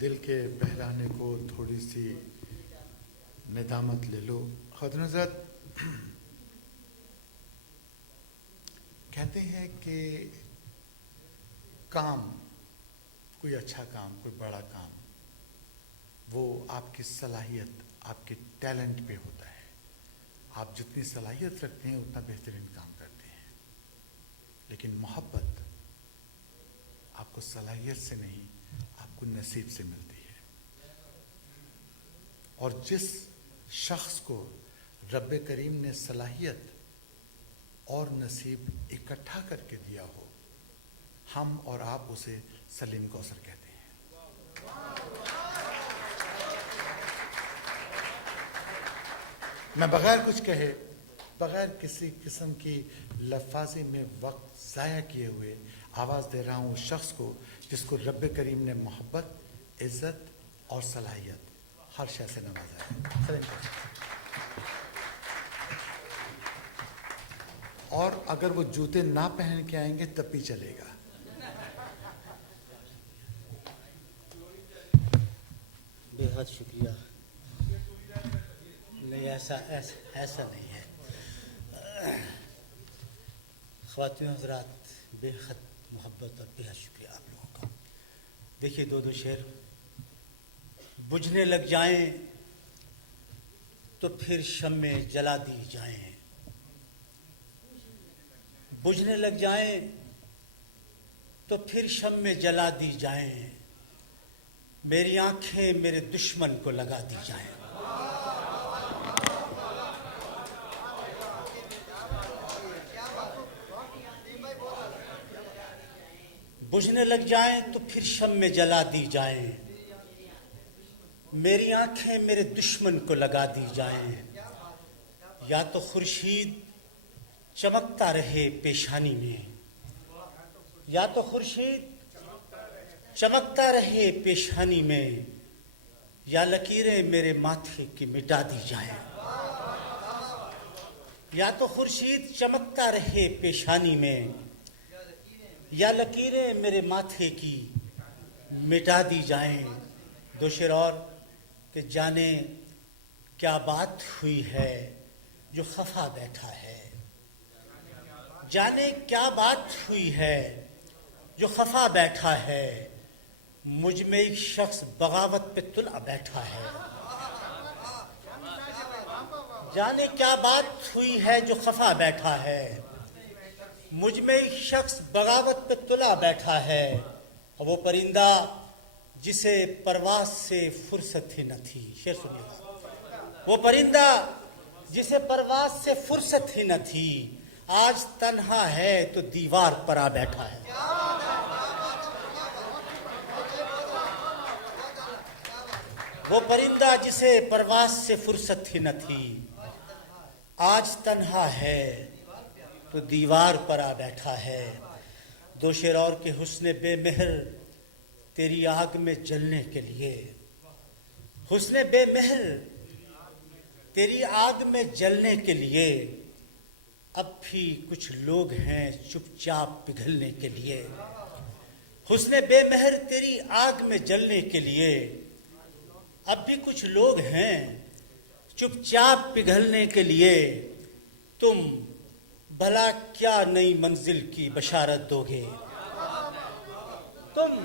دل کے بہلانے کو تھوڑی سی ندامت لے لو. حضرت کہتے ہیں کہ کام، کوئی اچھا کام، کوئی بڑا کام، وہ آپ کی صلاحیت، آپ کے ٹیلنٹ پہ ہوتا ہے. آپ جتنی صلاحیت رکھتے ہیں اتنا بہترین کام کرتے ہیں. لیکن محبت آپ کو صلاحیت سے نہیں، آپ کو نصیب سے ملتی ہے. اور جس شخص کو رب کریم نے صلاحیت اور نصیب اکٹھا کر کے دیا ہو، ہم اور آپ اسے سلیم کوثر کہتے ہیں. میں بغیر کچھ کہے، بغیر کسی قسم کی لفاظی میں وقت ضائع کیے ہوئے آواز دے رہا ہوں اس شخص کو جس کو رب کریم نے محبت، عزت اور صلاحیت ہر شے سے نوازا ہے. اور اگر وہ جوتے نہ پہن کے آئیں گے تب بھی چلے گا. بہت شکریہ. نہیں، ایسا نہیں ہے. خواتین حضرات، بے حد محبت اور بے حد شکریہ آپ لوگوں کا. دیکھیے، دو شعر بجھنے لگ جائیں تو پھر شمع جلا دی جائیں. بجھنے لگ جائیں تو پھر شمع جلا دی جائیں. میری آنکھیں میرے دشمن کو لگا دی جائیں. بجھنے لگ جائیں تو پھر شمع جلا دی جائیں. میری آنکھیں میرے دشمن کو لگا دی جائیں. یا تو خورشید چمکتا رہے پیشانی میں، یا تو خورشید چمکتا رہے پیشانی میں، یا لکیریں میرے ماتھے کی مٹا دی جائیں. یا تو خورشید چمکتا رہے پیشانی میں، یا لکیریں میرے ماتھے کی مٹا دی جائیں. دو شعر اور کہ جانے کیا بات ہوئی ہے جو خفا بیٹھا ہے. جانے کیا بات ہوئی ہے جو خفا بیٹھا ہے. مجھ میں ایک شخص بغاوت پہ تلا بیٹھا ہے. جانے کیا بات ہوئی ہے جو خفا بیٹھا ہے. مجھ میں ایک شخص بغاوت پہ تلا بیٹھا ہے. وہ پرندہ جسے پرواز سے فرصت ہی نہ تھی. شعر سنیے. وہ پرندہ جسے پرواز سے فرصت ہی نہ تھی، آج تنہا ہے تو دیوار پر آ بیٹھا ہے. وہ پرندہ جسے پرواز سے فرصت ہی نہ تھی، آج تنہا ہے تو دیوار پر آ بیٹھا ہے. دو شعر اور کہ حسن بے مہر تیری آگ میں جلنے کے لیے. حسن بے مہر تیری آگ میں جلنے کے لیے، اب بھی کچھ لوگ ہیں چپ چاپ پگھلنے کے لیے. حسن بے مہر تیری آگ میں جلنے کے لیے، اب بھی کچھ لوگ ہیں چپ چاپ پگھلنے کے لیے. تم بھلا کیا نئی منزل کی بشارت دو گے. تم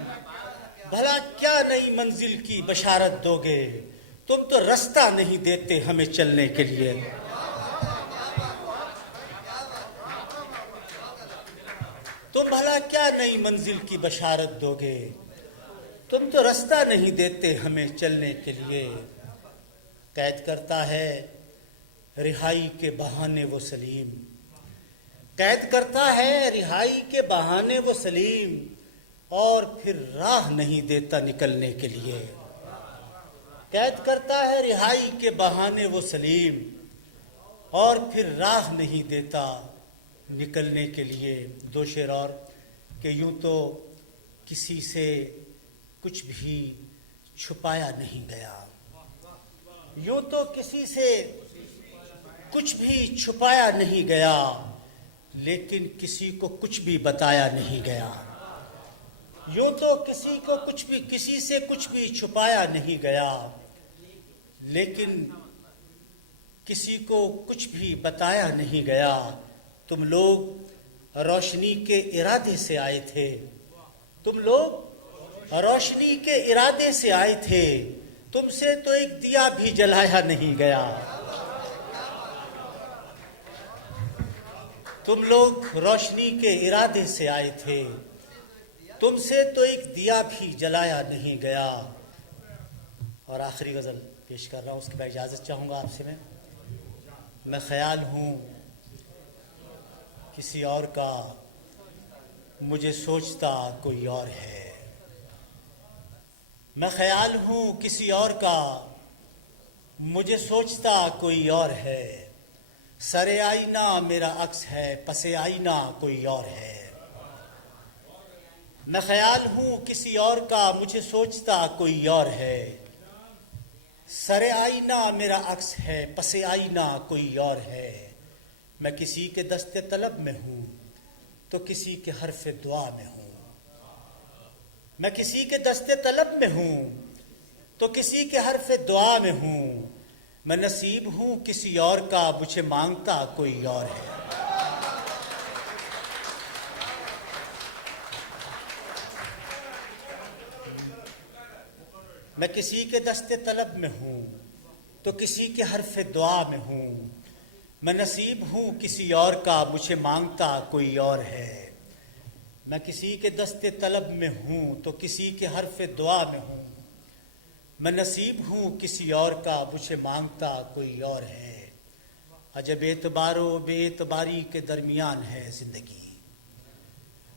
بھلا کیا نئی منزل کی بشارت دو گے. تم تو رستہ نہیں دیتے ہمیں چلنے کے لیے. تم بھلا کیا نئی منزل کی بشارت دو گے. تم تو رستہ نہیں دیتے ہمیں چلنے کے لیے. قید کرتا ہے رہائی کے بہانے وہ سلیم. قید کرتا ہے رہائی کے بہانے وہ سلیم، اور پھر راہ نہیں دیتا نکلنے کے لیے. قید کرتا ہے رہائی کے بہانے وہ سلیم، اور پھر راہ نہیں دیتا نکلنے کے لیے. دو شعر اور کہ یوں تو کسی سے کچھ بھی چھپایا نہیں گیا. یوں تو کسی سے کچھ بھی چھپایا نہیں گیا، لیکن کسی کو کچھ بھی بتایا نہیں گیا. یوں تو کسی سے کچھ بھی چھپایا نہیں گیا، لیکن کسی کو کچھ بھی بتایا نہیں گیا۔ تم لوگ روشنی کے ارادے سے آئے تھے، تم لوگ روشنی کے ارادے سے آئے تھے، تم سے تو ایک دیا بھی جلایا نہیں گیا۔ تم لوگ روشنی کے ارادے سے آئے تھے، تم سے تو ایک دیا بھی جلایا نہیں گیا۔ اور آخری غزل پیش کر رہا ہوں، اس کے بعد اجازت چاہوں گا آپ سے میں خیال ہوں کسی اور کا، مجھے سوچتا کوئی اور ہے۔ میں خیال ہوں کسی اور کا، مجھے سوچتا کوئی اور ہے۔ سر آئینہ میرا عکس ہے، پس آئینہ کوئی اور ہے۔ میں خیال ہوں کسی اور کا، مجھے سوچتا کوئی اور ہے۔ سر آئینہ میرا عکس ہے، پس آئینہ کوئی اور ہے۔ میں کسی کے دست طلب میں ہوں تو کسی کے حرف دعا میں ہوں۔ میں کسی کے دست طلب میں ہوں تو کسی کے حرف دعا میں ہوں۔ میں نصیب ہوں کسی اور کا، مجھے مانگتا کوئی اور ہے۔ میں کسی کے دست طلب میں ہوں تو کسی کے حرف دعا میں ہوں۔ میں نصیب ہوں کسی اور کا، مجھے مانگتا کوئی اور ہے۔ میں کسی کے دست طلب میں ہوں تو کسی کے حرف دعا میں ہوں۔ میں نصیب ہوں کسی اور کا، مجھے مانگتا کوئی اور ہے۔ عجب اعتبار و بے اعتباری کے درمیان ہے زندگی،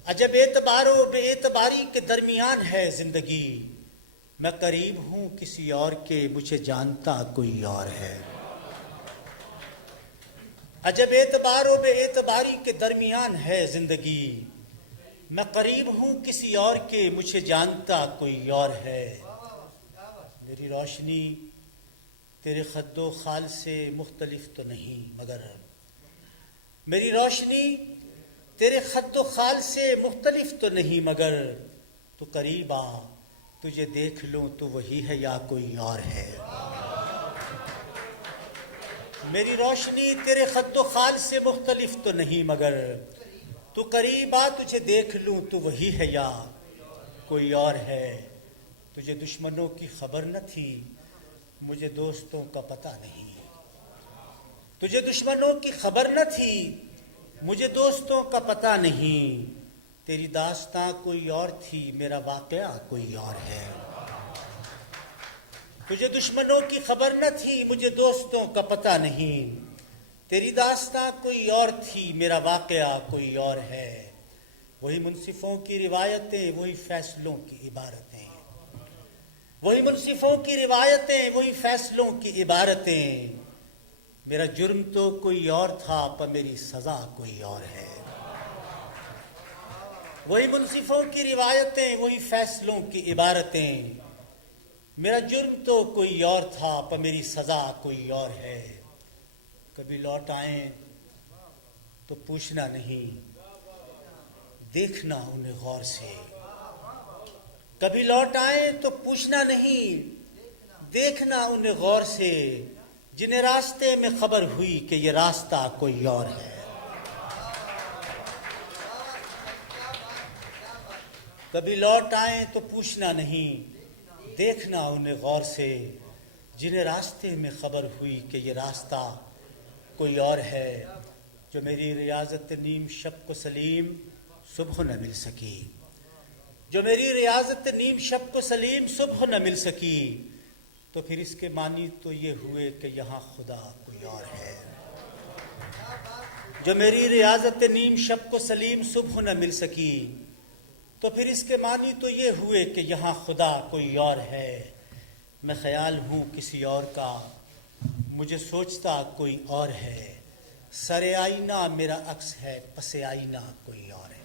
عجب اعتبار و بے اعتباری کے درمیان ہے زندگی۔ میں قریب ہوں کسی اور کے، مجھے جانتا کوئی اور ہے۔ عجب اعتبار و بے اعتباری کے درمیان ہے زندگی۔ میں قریب ہوں کسی اور کے، مجھے جانتا کوئی اور ہے۔ میری روشنی تیرے خد و خال سے مختلف تو نہیں مگر، میری روشنی تیرے خد و خال سے مختلف تو نہیں مگر، تو قریب آ تجھے دیکھ لوں تو وہی ہے یا کوئی اور ہے۔ میری روشنی تیرے خد و خال سے مختلف تو نہیں مگر، تو قریب آ تجھے دیکھ لوں تو وہی ہے یا کوئی اور ہے۔ تجھے دشمنوں کی خبر نہ تھی، مجھے دوستوں کا پتہ نہیں۔ تجھے دشمنوں کی خبر نہ تھی، مجھے دوستوں کا پتہ نہیں۔ تیری داستاں کوئی اور تھی، میرا واقعہ کوئی اور ہے۔ تجھے دشمنوں کی خبر نہ تھی، مجھے دوستوں کا پتہ نہیں۔ تیری داستاں کوئی اور تھی، میرا واقعہ کوئی اور ہے۔ وہی منصفوں کی روایتیں، وہی فیصلوں کی عبارتیں، وہی منصفوں کی روایتیں، وہی فیصلوں کی عبارتیں۔ میرا جرم تو کوئی اور تھا، پر میری سزا کوئی اور ہے۔ وہی منصفوں کی روایتیں، وہی فیصلوں کی عبارتیں۔ میرا جرم تو کوئی اور تھا، پر میری سزا کوئی اور ہے۔ کبھی لوٹ آئیں تو پوچھنا نہیں، دیکھنا انہیں غور سے۔ کبھی لوٹ آئیں تو پوچھنا نہیں، دیکھنا انہیں غور سے۔ جنہیں راستے میں خبر ہوئی کہ یہ راستہ کوئی اور ہے۔ کبھی لوٹ آئیں تو پوچھنا نہیں، دیکھنا انہیں غور سے۔ جنہیں راستے میں خبر ہوئی کہ یہ راستہ کوئی اور ہے۔ جو میری ریاضت نیم شب کو سلیم صبح نہ مل سکی، جو میری ریاضت نیم شب کو سلیم صبح نہ مل سکی، تو پھر اس کے معنی تو یہ ہوئے کہ یہاں خدا کوئی اور ہے۔ جو میری ریاضت نیم شب کو سلیم صبح نہ مل سکی، تو پھر اس کے معنی تو یہ ہوئے کہ یہاں خدا کوئی اور ہے۔ میں خیال ہوں کسی اور کا، مجھے سوچتا کوئی اور ہے۔ سر آئینہ میرا عکس ہے، پس آئینہ کوئی اور ہے۔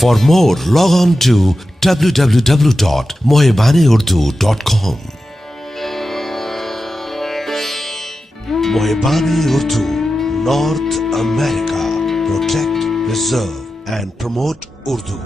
For more, log on to www.mohebaneurdu.com. Mohebane Urdu, North America. Protect, preserve and promote Urdu.